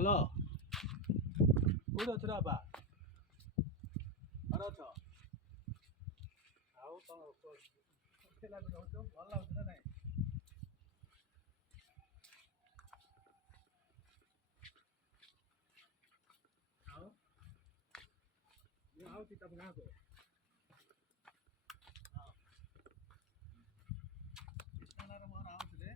ହ୍ୟାଲୋ କୋଉଠି ଅଛ ବାପା ଘରେ ଅଛ ଆଉ କଣ ରହୁଛ ଭଲ ଲାଗୁଛି ନା ନାଇଁ ଆଉ ମୁଁ ଆଉଛି ତମ ଗାଁକୁ ମୋର ଆଉଥିଲେ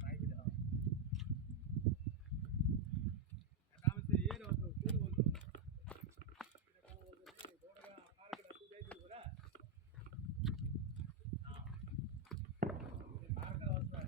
ବାଇକରେ ଆମେ ସେ ଇଏରେ ଅଛୁ କୋଉଠି ବୋଲୁ ପାର୍କ ଯାଇଥିଲୁ ପରା ପାର୍କରେ ଅଛୁ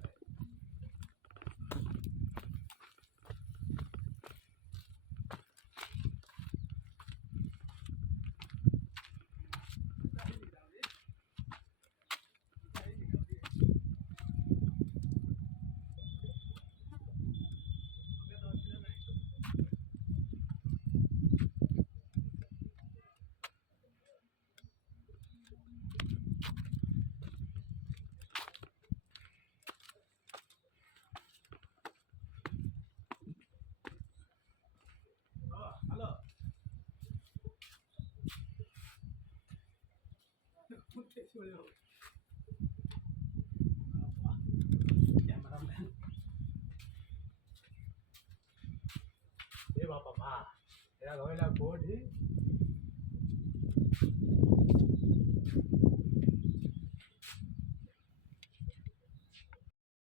ହ୍ୟାଲୋ କ୍ୟାମେରାମ୍ୟାନ୍ ଏ ବାପା ମା ଏରା ରହିଲା କୋଉଠି